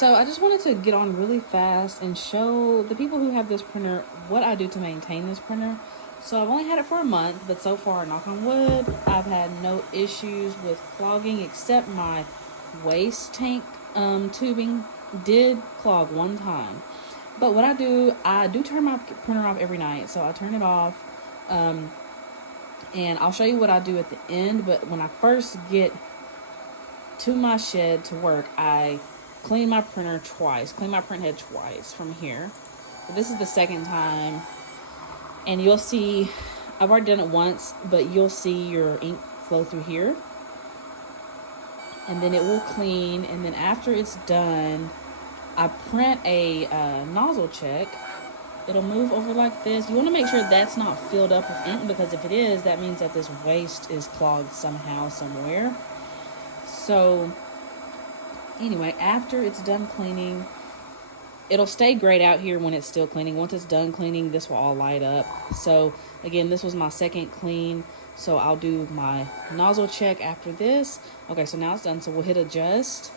So I just wanted to get on really fast and show the people who have this printer what I do to maintain this printer. So I've only had it for a month, but so far, knock on wood, I've had no issues with clogging except my waste tank tubing did clog one time. But what I do turn my printer off every night. So I turn it off, and I'll show you what I do at the end. But when I first get to my shed to work, I clean my printer twice, clean my print head twice from here. So this is the second time, and you'll see, I've already done it once, but you'll see your ink flow through here, and then it will clean, and then after it's done, I print a nozzle check. It'll move over like this. You want to make sure that's not filled up with ink, because if it is, that means that this waste is clogged somehow, somewhere. So anyway, after it's done cleaning, it'll stay grayed out here when it's still cleaning. Once it's done cleaning, this will all light up. So again, this was my second clean. So I'll do my nozzle check after this. Okay, so now it's done. So we'll hit adjust,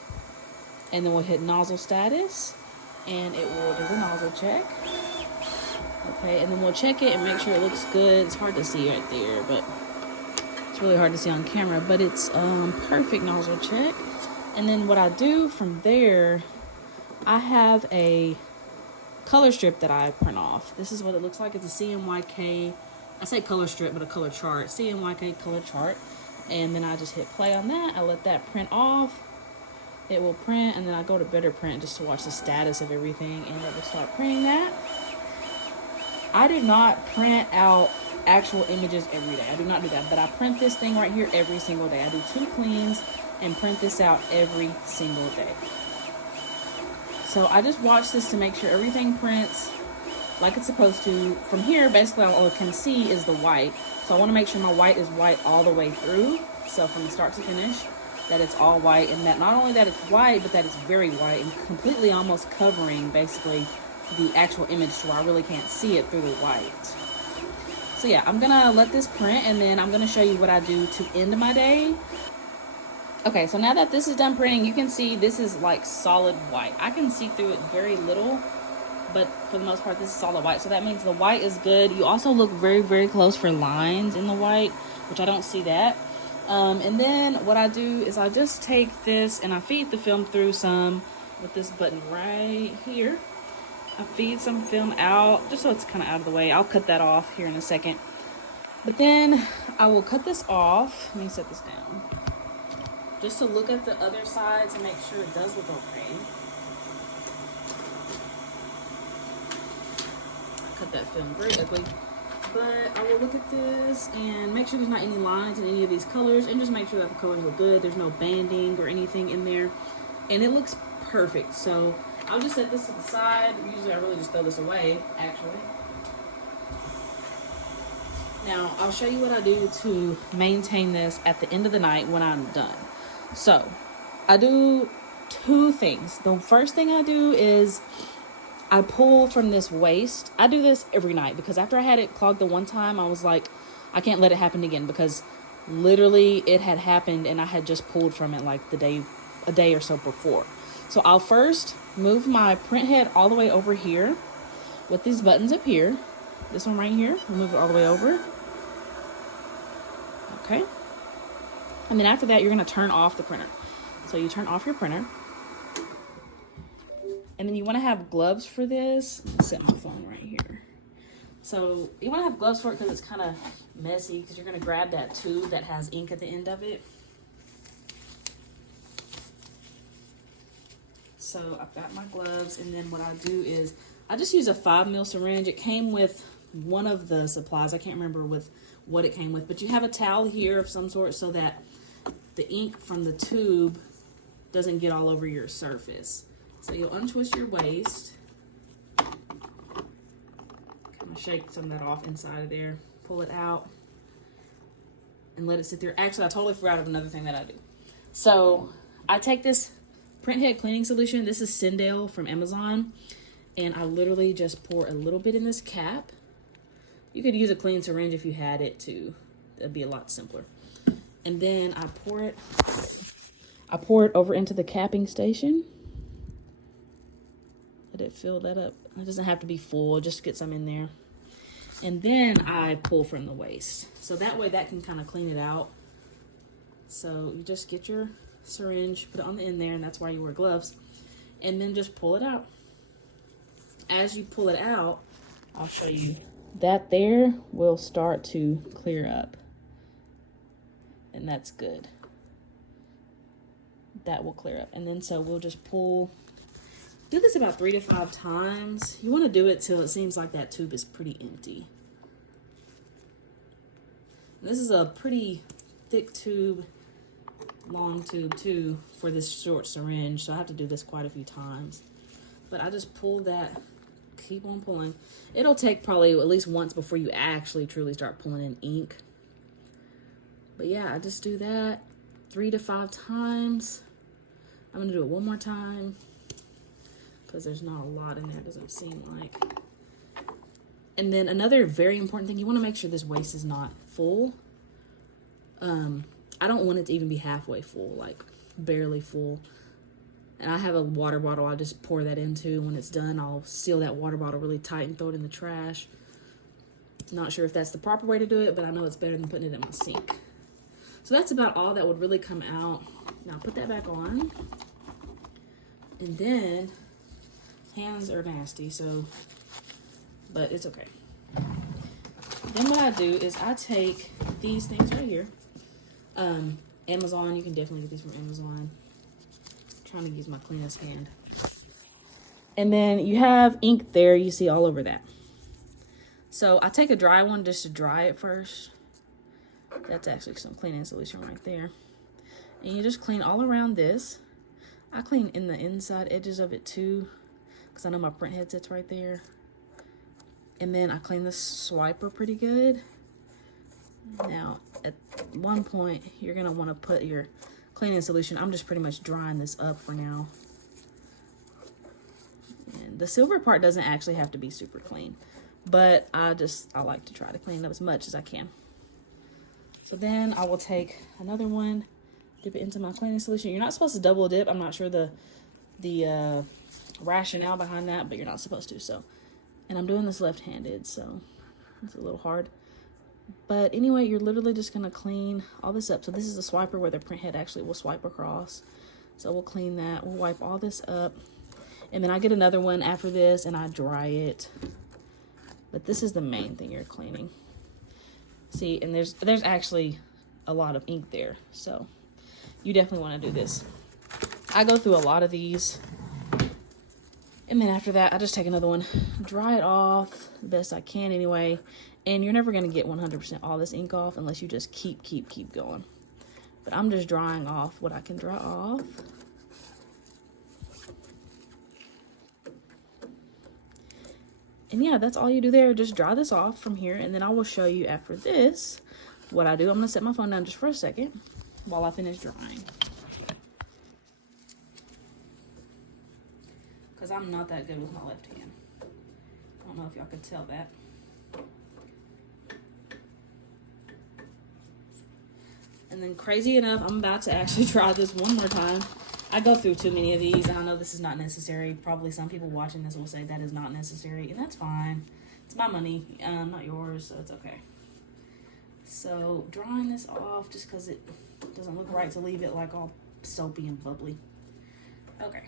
and then we'll hit nozzle status, and it will do the nozzle check. Okay, and then we'll check it and make sure it looks good. It's hard to see right there, but it's really hard to see on camera, but it's perfect nozzle check. And then what I do from there, I have a color strip that I print off. This is what it looks like. It's a CMYK, I say color strip, but a color chart, CMYK color chart. And then I just hit play on that. I let that print off. It will print, and then I go to better print just to watch the status of everything, and it will start printing that. I do not print out actual images every day. I do not do that, but I print this thing right here every single day. I do 2 cleans and print this out every single day. So I just watch this to make sure everything prints like it's supposed to. From here, basically all I can see is the white. So I want to make sure my white is white all the way through. So from start to finish, that it's all white, and that not only that it's white, but that it's very white and completely almost covering basically the actual image to where I really can't see it through the white. So yeah, I'm gonna let this print, and then I'm gonna show you what I do to end my day. Okay, so now that this is done printing, you can see this is like solid white. I can see through it very little, but for the most part, this is solid white. So that means the white is good. You also look very, very close for lines in the white, which I don't see that. And then what I do is I just take this and I feed the film through some with this button right here. I feed some film out just so it's kind of out of the way. I'll cut that off here in a second. But then I will cut this off. Let me set this down, just to look at the other side to make sure it does look okay. Cut that film very ugly. But I will look at this and make sure there's not any lines in any of these colors, and just make sure that the colors look good. There's no banding or anything in there, and it looks perfect. So I'll just set this to the side. Usually I really just throw this away, actually. Now I'll show you what I do to maintain this at the end of the night when I'm done. So I do 2 things. The first thing I do is I pull from this waste. I do this every night because after I had it clogged the one time, I was like, I can't let it happen again, because literally it had happened and I had just pulled from it like a day or so before. So I'll first move my print head all the way over here with these buttons up here. This one right here, I'll move it all the way over. Okay. And then after that, you're going to turn off the printer. So you turn off your printer. And then you want to have gloves for this. I'll set my phone right here. So you want to have gloves for it because it's kind of messy, because you're going to grab that tube that has ink at the end of it. So I've got my gloves, and then what I do is I just use a 5mm syringe. It came with one of the supplies. I can't remember with what it came with, but you have a towel here of some sort so that the ink from the tube doesn't get all over your surface. So you'll untwist your waste, kind of shake some of that off inside of there, pull it out, and let it sit there. Actually, I totally forgot of another thing that I do. So I take this print head cleaning solution. This is Sindel from Amazon, and I literally just pour a little bit in this cap. You could use a clean syringe if you had it too. That'd be a lot simpler. And then I pour it over into the capping station. fill that up. It doesn't have to be full, just get some in there. And then I pull from the waste. So that way that can kind of clean it out. So you just get your syringe, put it on the end there, and that's why you wear gloves. And then just pull it out. As you pull it out, I'll show you. That there will start to clear up. And that's good. That will clear up. And then so we'll just pull. Do this about 3 to 5 times. You want to do it till it seems like that tube is pretty empty. This is a pretty thick tube, long tube too, for this short syringe. So I have to do this quite a few times. But I just pull that, keep on pulling. It'll take probably at least once before you actually truly start pulling in ink. But yeah, I just do that 3 to 5 times. I'm gonna do it one more time because there's not a lot in there, it doesn't seem like. And then another very important thing, you want to make sure this waste is not full. I don't want it to even be halfway full, like barely full. And I have a water bottle I just pour that into. When it's done, I'll seal that water bottle really tight and throw it in the trash. Not sure if that's the proper way to do it, but I know it's better than putting it in my sink. So that's about all that would really come out. Now put that back on. And then, hands are nasty, so, but it's okay. Then what I do is I take these things right here. Amazon, you can definitely get these from Amazon. I'm trying to use my cleanest hand. And then you have ink there, you see all over that. So I take a dry one just to dry it first. That's actually some cleaning solution right there. And you just clean all around this. I clean in the inside edges of it too, because I know my print head sits right there. And then I clean this swiper pretty good. Now, at one point, you're going to want to put your cleaning solution. I'm just pretty much drying this up for now. And the silver part doesn't actually have to be super clean, but I like to try to clean it up as much as I can. So then I will take another one, dip it into my cleaning solution. You're not supposed to double dip. I'm not sure the rationale behind that, but you're not supposed to. So, and I'm doing this left-handed, so it's a little hard. But anyway, you're literally just gonna clean all this up. So this is a swiper where the print head actually will swipe across. So we'll clean that. We'll wipe all this up, and then I get another one after this and I dry it. But this is the main thing you're cleaning. See, and there's actually a lot of ink there, so you definitely want to do this. I go through a lot of these, and then after that I just take another one, dry it off the best I can anyway. And you're never going to get 100% all this ink off unless you just keep going. But I'm just drying off what I can dry off. And yeah, that's all you do there. Just dry this off from here, and then I will show you after this what I do. I'm going to set my phone down just for a second while I finish drying, because I'm not that good with my left hand. I don't know if y'all could tell that. And then crazy enough, I'm about to actually try this one more time. I go through too many of these, and I know this is not necessary. Probably some people watching this will say that is not necessary, and that's fine. It's my money, not yours, so it's okay. So drying this off just because it doesn't look right to leave it like all soapy and bubbly. Okay.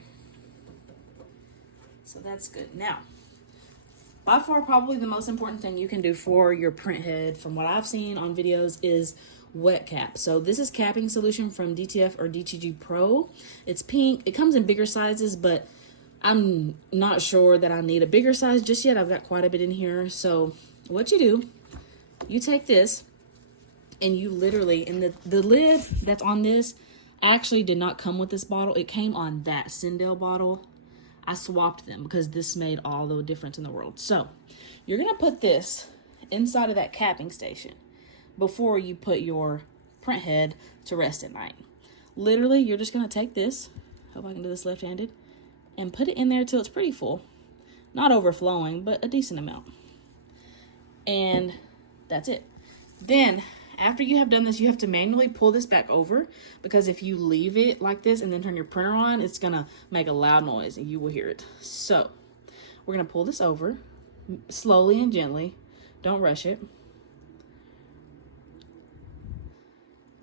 So that's good. Now, by far probably the most important thing you can do for your print head, from what I've seen on videos, is wet cap. So this is capping solution from DTF or DTG Pro. It's pink. It comes in bigger sizes, but I'm not sure that I need a bigger size just yet. I've got quite a bit in here. So what you do, you take this and you literally, and the lid that's on this actually did not come with this bottle. It came on that Sindel bottle. I swapped them because this made all the difference in the world. So you're going to put this inside of that capping station before you put your print head to rest at night. Literally, you're just going to take this, hope I can do this left-handed, and put it in there till it's pretty full. Not overflowing, but a decent amount. And that's it. Then, after you have done this, you have to manually pull this back over, because if you leave it like this and then turn your printer on, it's going to make a loud noise and you will hear it. So, We're gonna pull this over slowly and gently. Don't rush it.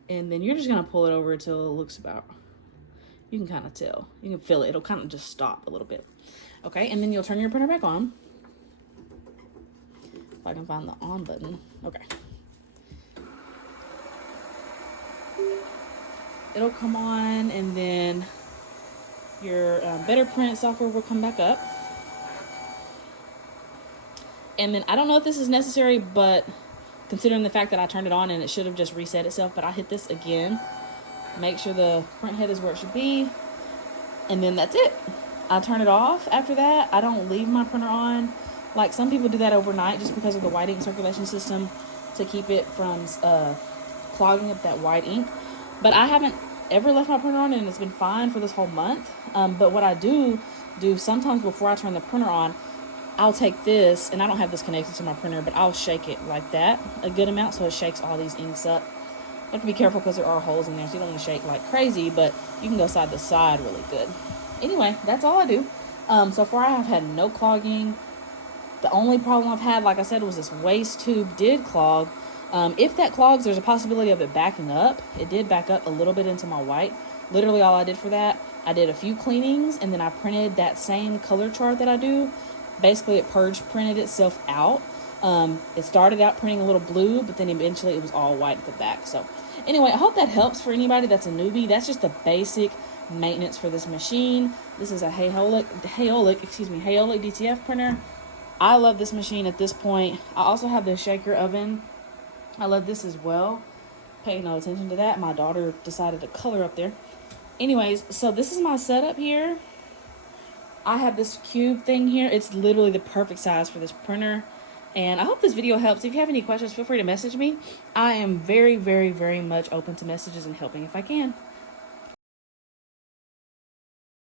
And then you're just gonna pull it over until it looks about, you can kind of tell, you can feel it. It'll kind of just stop a little bit. Okay, and then you'll turn your printer back on. If I can find the on button. Okay. It'll come on, and then your Better Print software will come back up. And then I don't know if this is necessary, but considering the fact that I turned it on and it should have just reset itself, but I hit this again. Make sure the print head is where it should be. And then that's it. I turn it off after that. I don't leave my printer on. Like some people do that overnight just because of the white ink circulation system to keep it from clogging up that white ink. But I haven't ever left my printer on, and it's been fine for this whole month. But what I do sometimes before I turn the printer on, I'll take this, and I don't have this connected to my printer, but I'll shake it like that a good amount so it shakes all these inks up. You have to be careful because there are holes in there, so you don't want to shake like crazy, but you can go side to side really good. Anyway, that's all I do. So far I have had no clogging. The only problem I've had, like I said, was this waste tube did clog. If that clogs, there's a possibility of it backing up. It did back up a little bit into my white. Literally all I did for that, I did a few cleanings, and then I printed that same color chart that I do. Basically, it printed itself out. It started out printing a little blue, but then eventually it was all white at the back. So anyway, I hope that helps for anybody that's a newbie. That's just the basic maintenance for this machine. This is a Haolic DTF printer. I love this machine at this point. I also have the shaker oven. I love this as well. Pay no attention to that. My daughter decided to color up there. Anyways, so this is my setup here. I have this cube thing here. It's literally the perfect size for this printer. And I hope this video helps. If you have any questions, feel free to message me. I am very, very, very much open to messages and helping if I can.